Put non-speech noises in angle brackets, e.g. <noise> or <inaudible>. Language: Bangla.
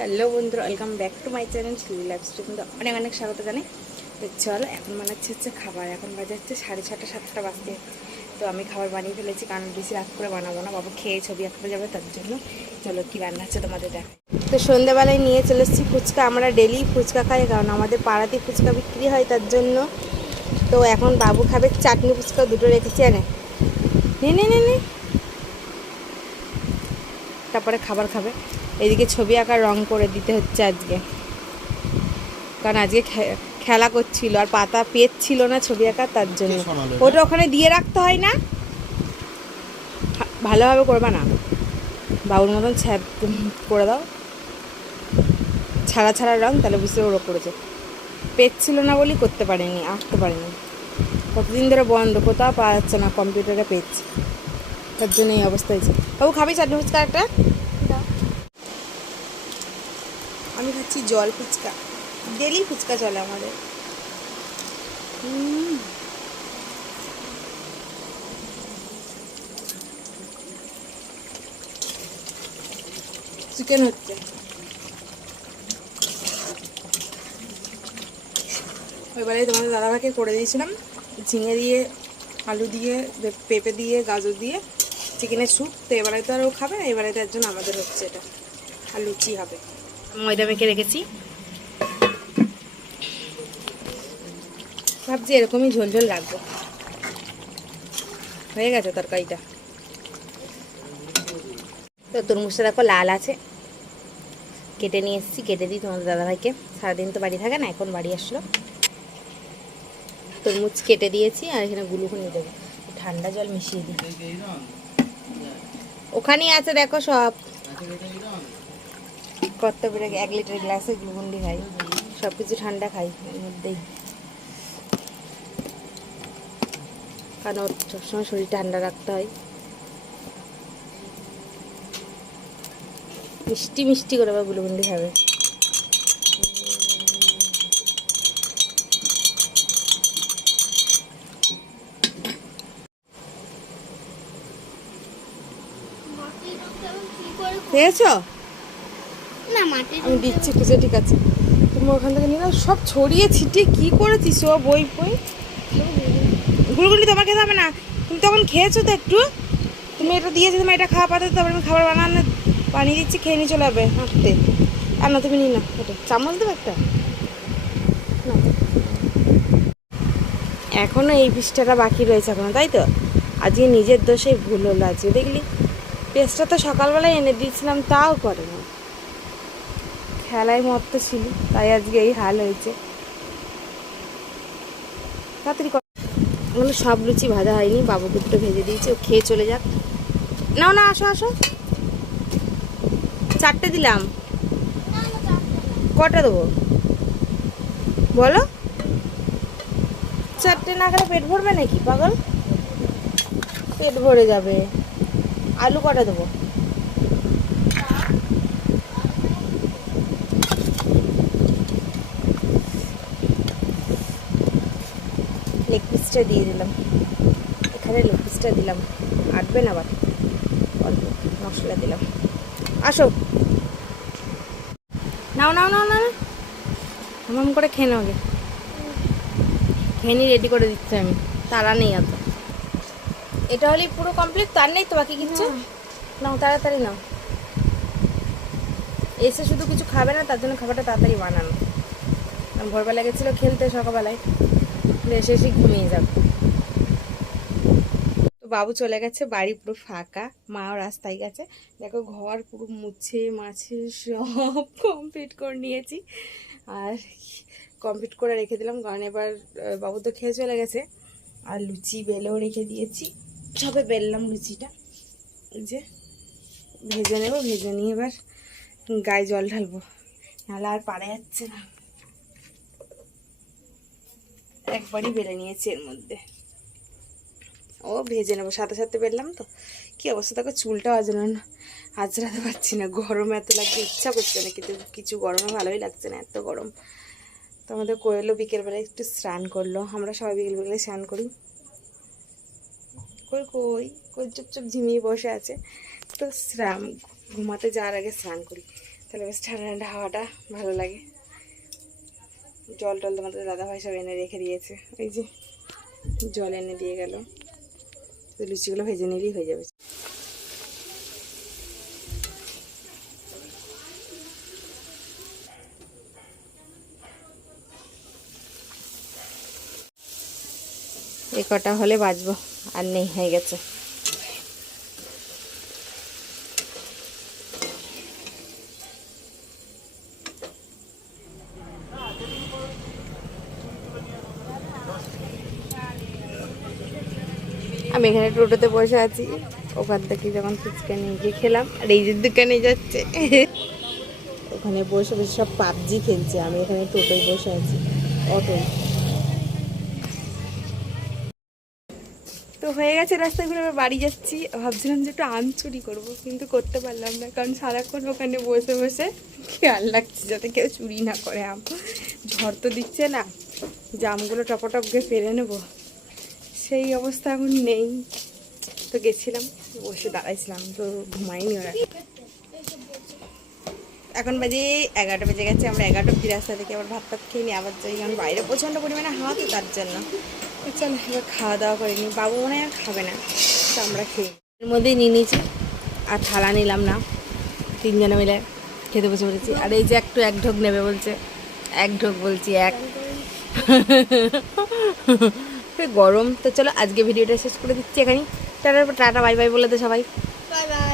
হ্যালো বন্ধুরা welcome back to my channel Shili life কিন্তু অনেক অনেক স্বাগত জানাই। তো চলো, এখন বানাচ্ছে হচ্ছে খাবার। এখন বাজে হচ্ছে সাড়ে ছটা, সাতটা বাজতে। তো আমি খাবার বানিয়ে ফেলেছি, কারণ বেশি রাত করে বানাবো না। বাবু খেয়ে ছবি আঁকতে যাবে, তার জন্য চলো কী রান্না হচ্ছে তোমাদের দেখ তো সন্ধ্যাবেলায় নিয়ে চলে এসেছি ফুচকা। আমরা ডেলি ফুচকা খাই, কারণ আমাদের পাড়াতে ফুচকা বিক্রি হয়, তার জন্য। তো এখন বাবু খাবে চাটনি ফুচকা, দুটো রেখেছি এনে নে নে নে নে। তারপরে খাবার খাবে। এদিকে ছবি আঁকা রং করে দিতে হচ্ছে আজকে। কারণ আজকে খেলা করছিল আর পাতা পেজ ছিল না ছবি আঁকা তার জন্য? ওটা ওখানে দিয়ে রাখতে হয় না? ভালোভাবে করবা না? বাবুর মতন ছ্যাপ করে দাও। ছাড়া ছাড়া রং তাহলে বুঝতে ওরা করেছে। পেজ ছিল না বলেই করতে পারেনি আঁকতে পারেনি। কতদিন ধরে বন্ধ কোথাও পাওয়া যাচ্ছে না কম্পিউটারে পেজ তার জন্য এই অবস্থা হয়েছে বাবু খাবি চাটনি ফুচকা একটা? আমি খাচ্ছি জল ফুচকা। ডেলি ফুচকা চলে আমাদের। চিকেন হচ্ছে। এবারে তোমাদের দাদাভাইকে করে দিয়েছিলাম। ঝিঙে দিয়ে, আলু দিয়ে পেঁপে দিয়ে, গাজর দিয়ে, চিকেনের স্যুপ। তো এবারে তো আর ও খাবে না, এবারে তার জন্য আমাদের হচ্ছে এটা। আর লুচি হবে। ময়দা মেখে রেখেছি। ভাবছি এরকমই ঝোল ঝোল রাখব। হয়ে গেছে তরকারিটা। তো তরমুজটা দেখো লাল আছে। কেটে নিয়ে এসেছি, কেটে দিই তোমাদের দাদাভাইকে। সারাদিন তো বাড়ি থাকে না, এখন বাড়ি আসলো। তরমুজ কেটে দিয়েছি আর এখানে গুলুখুনি দেবো। ঠান্ডা জল মিশিয়ে দিই। ওখানেই আছে দেখো সব। কত করে এক লিটার গ্লাসে গ্লুকন্ডি খাই। সব কিছু ঠান্ডা খাই, এর মধ্যেই। কারণ ওর সবসময় শরীর ঠান্ডা রাখতে হয়। মিষ্টি মিষ্টি করে আবার গ্লুকন্ডি খাবে। পেয়েছ না মাটির আমি দিচ্ছি খুঁজে ঠিক আছে। তুমি ওখান থেকে নাও। সব ছড়িয়ে ছিটিয়ে কি করেছিস ও বই বই গুলগুলি তোমার খেতে হবে না। তুমি তখন খেয়েছো তো একটু? তুমি এটা দিয়েছ তুমি এটা খাওয়া পাতে তারপরে আমি খাবার বানানো বানিয়ে দিচ্ছি খেয়ে নিয়ে চলে যাবে হাঁটতে আর না তুমি নিই না ওটা চামচ দেবে একটা? নাও। এখনও এই পৃষ্ঠাটা বাকি রয়েছে এখনও তাই তো? আজকে নিজের দোষেই ভুল হলো আজকে দেখলি। পেস্টটা তো সকালবেলায় এনে দিয়েছিলাম তাও করে না। খেলায় মত্ত ছিল, তাই আজকে এই হাল হয়েছে। তাড়াতাড়ি সব লুচি ভাজা হয়নি বাবুকে একটু ভেজে দিয়েছি, ও খেয়ে চলে যাক। নাও, না, আসো আসো। চারটে দিলাম। কটা দেবো? বলো। চারটে না খেলে পেট ভরবে নাকি, পাগল? পেট ভরে যাবে। আলু কটা দেবো? লেগ পিসটা দিয়ে দিলাম। এখানে লেগ পিসটা দিলাম। আটবে না আবার অল্প মশলা দিলাম। আসো। নাও নাও নাও নাও। হামাম করে খেয়ে নাও আগে। খেয়ে নিয়ে রেডি করে দিচ্ছি আমি। তারা নেই অত এটা হলে পুরো কমপ্লিট তার নেই তো বাকি কিচ্ছু নাও তাড়াতাড়ি নাও। এসে শুধু কিছু খাবে না তার জন্য খাবারটা তাড়াতাড়ি বানানো। ভোরবেলা গেছিল খেলতে সকালবেলায়। এসে ঘুমিয়ে যাবে। বাবু চলে গেছে, বাড়ি পুরো ফাঁকা, মাও রাস্তায় গেছে। দেখো ঘর পুরো মুছে মাছে সব <laughs> কমপ্লিট করে নিয়েছি। আর কমপ্লিট করে রেখে দিলাম, কারণ এবার বাবু তো খেয়ে চলে গেছে। আর লুচি, বেলেও রেখে দিয়েছি। সবে বেললাম লুচিটা। যে, ভেজে নেব, ভেজে নিয়ে এবার গায়ে জল ঢালবো। নাহলে আর পারা যাচ্ছে না। একবারই বেলে নিয়েছি এর মধ্যে। ও ভেজে নেব, সাথে সাথে বেললাম তো। কি অবস্থা? দেখো চুলটাও আজরানো না আজরাতে পারছি না। গরম এত লাগছে, ইচ্ছা করছে না, কিন্তু কিছু গরমে ভালোই লাগছে না এত গরম। তো আমাদের কোয়েলও বিকেলবেলায় একটু স্নান করল। আমরা সবাই বিকেলবেলায় স্নান করি। কই কই কই চুপচাপ ঝিমিয়ে বসে আছে। তো স্নান, ঘুমাতে যাওয়ার আগে স্নান করি। তাহলে বেশ ঠান্ডা ঠান্ডা হাওয়াটা ভালো লাগে। জল টল তোমাদের দাদা ভাই সব এনে রেখে দিয়েছে। ওই যে জল এনে দিয়ে গেল। তো লুচিগুলো ভেজে নিলেই হয়ে যাবে। এ কটা হলে বাজবো, আর নেই, হয়ে গেছে। আমি এখানে টোটোতে বসে আছি। ওখান থেকে যখন ফুচকা নিয়ে গিয়ে খেলাম, আর এই যে দোকানে যাচ্ছে। ওখানে বসে বসে সব পাবজি খেলছে, আমি এখানে টোটোয় বসে আছি। অটোয় তো হয়ে গেছে রাস্তায় ঘুরে বাড়ি যাচ্ছি। ভাবছিলাম যে একটু আম চুরি করব, কিন্তু করতে পারলাম না, কারণ সারাক্ষণ ওখানে বসে বসে খেয়াল লাগছে যাতে কেউ চুরি না করে আম। ঝড় তো দিচ্ছে না। জামগুলো টপটপ গিয়ে পেরে নেব। সেই অবস্থা এখন নেই। তো গেছিলাম, বসে দাঁড়াইছিলাম, তো ঘুমাইনি ওরা। এখন বাজে এগারোটা বেজে গেছে, আমরা এগারোটা অব্দি রাস্তা থেকে আবার ভাত টাত খেয়ে নিই। আবার যাই কারণ বাইরে প্রচণ্ড পরিমাণে হাওয়া, তো তার জন্য। চল, এবার খাওয়া দাওয়া করে নিই। বাবু মনে আর খাবে না, তো আমরা খেয়ে এর মধ্যেই নিয়ে নিয়েছি, আর থালা নিলাম না। তিনজনে মিলে খেতে বসে পড়েছি। আর এই যে একটু এক ঢোক নেবে বলছে। এক ঢোক বলছি, এক। গরম। তো চলো, আজকে ভিডিওটা শেষ করে দিচ্ছি এখানে টাটা টাটা বাই বাই বলে দে সবাই। Bye bye